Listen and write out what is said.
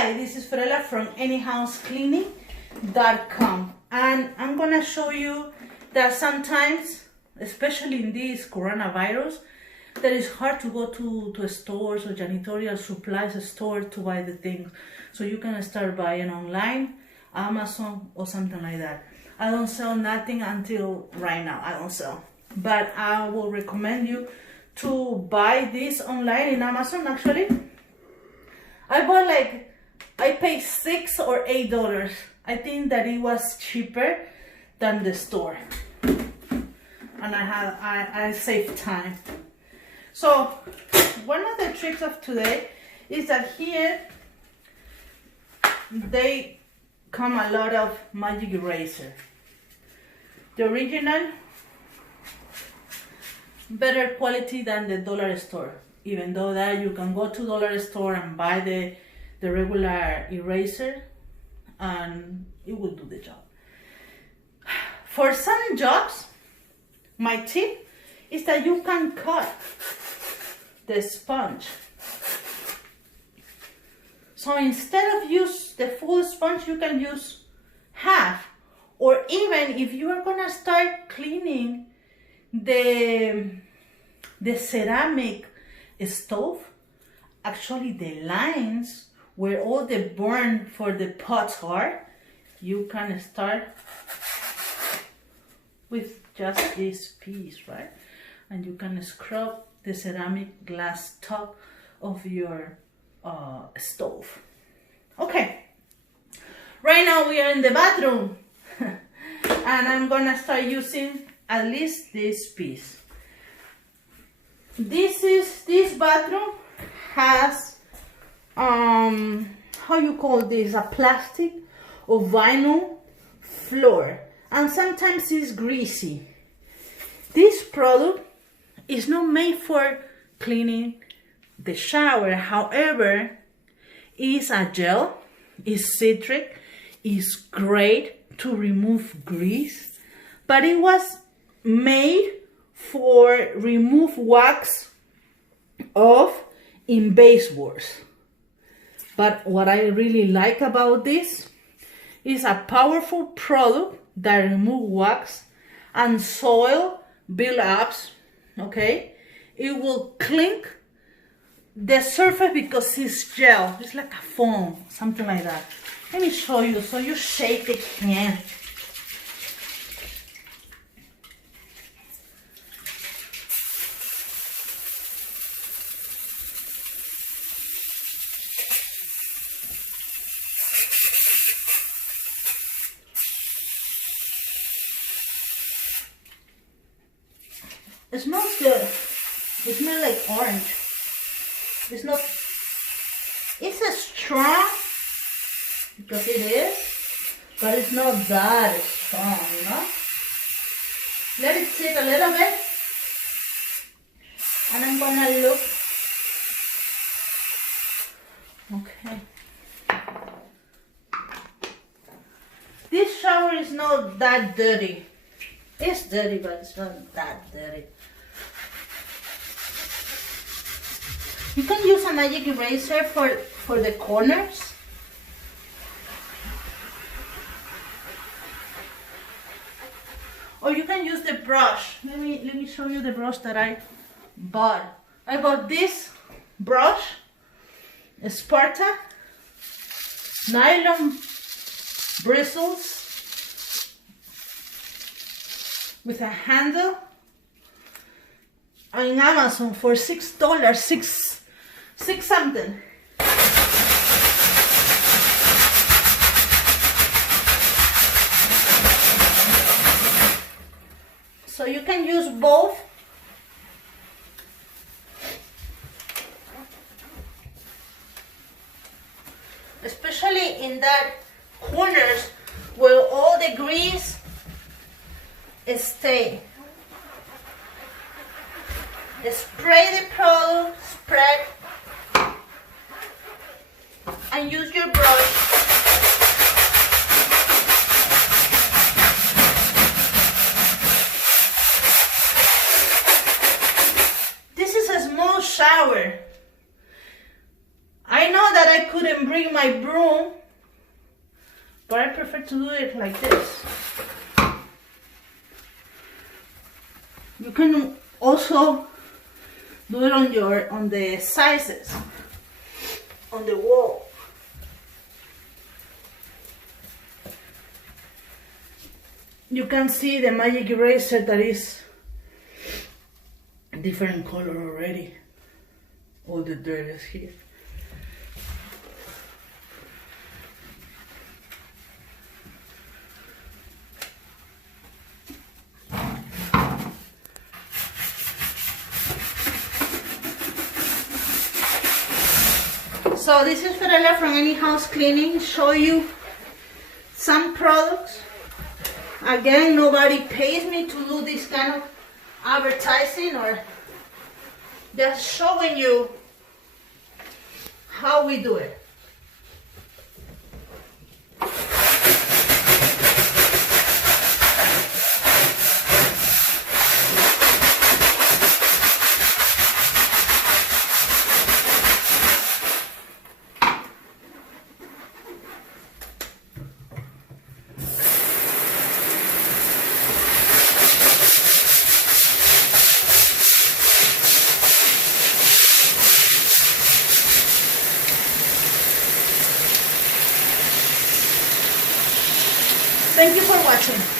Hi, this is Fiorella from anyhousecleaning.com, and I'm gonna show you that sometimes, especially in this coronavirus, that it's hard to go to stores or janitorial supplies store to buy the things. So you can start buying online, Amazon or something like that. I don't sell nothing until right now. I don't sell, but I will recommend you to buy this online in Amazon. Actually, I paid $6 or $8. I think that it was cheaper than the store, and I saved time. So one of the tricks of today is that here they come a lot of magic eraser. The original, better quality than the dollar store, even though that you can go to dollar store and buy the regular eraser and it will do the job. For some jobs, my tip is that you can cut the sponge. So instead of use the full sponge, you can use half. Or even if you are gonna start cleaning the ceramic stove, actually the lines where all the burn for the pots are, you can start with just this piece, right? And you can scrub the ceramic glass top of your stove. Okay, right now we are in the bathroom and I'm gonna start using at least this piece. This bathroom has how you call this, a plastic or vinyl floor, and sometimes it's greasy. This product is not made for cleaning the shower. However, it's a gel, it's citric, it's great to remove grease, but it was made for remove wax of in baseboards. But what I really like about this is a powerful product that removes wax and soil build-ups. Okay, it will clean the surface because it's gel. It's like a foam, something like that. Let me show you so you shake the can. It smells good. It smells like orange. It's not, it's a strong, because it is, but it's not that strong, you know? Let it sit a little bit, and I'm gonna look. Okay. This shower is not that dirty. It's dirty, but it's not that dirty. You can use a magic eraser for the corners. Or you can use the brush. Let me show you the brush that I bought. I bought this brush, Sparta, nylon bristles with a handle, on Amazon for $6, six something. So you can use both. Especially in that corners where all the grease stay. Spray the product, spread, and use your brush. This is a small shower. I know that I couldn't bring bring my broom, but I prefer to do it like this. You can also do it on the sizes, on the wall. You can see the magic eraser that is different color already. All the dirt is here. So this is Fidelia from Any House Cleaning. Show you some products. Again, nobody pays me to do this kind of advertising, or just showing you how we do it. Thank you for watching.